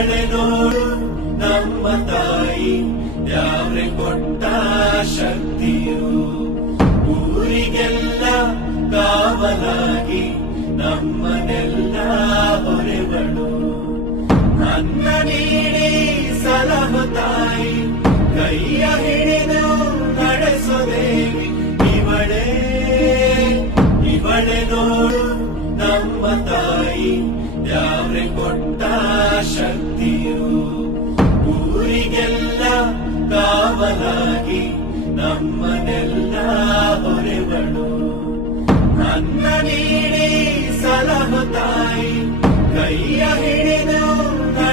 ಇವಳೆ ನೋಡು ನಮ್ಮ ತಾಯಿ ಯಾವ್ರೆ ಕೊಟ್ಟ ಶಕ್ತಿಯು ಊರಿಗೆಲ್ಲ ಕಾವಲಾಗಿ ನಮ್ಮನೆಲ್ಲ ಹೊರೆಬಳು ಅನ್ನ ನೀಡಿ ಸಲಹು ತಾಯಿ ಕೈಯ ಹಿಡಿದು ನಡೆಸೋ ದೇವಿ ಇವಳೆ ನೋಡು ನಮ್ಮ ತಾಯಿ ಯಾವ್ರೆ ಕೊಟ್ಟ ಶಕ್ತಿಯು ಊರಿಗೆಲ್ಲ ಕಾವಲಾಗಿ ನಮ್ಮನೆಲ್ಲ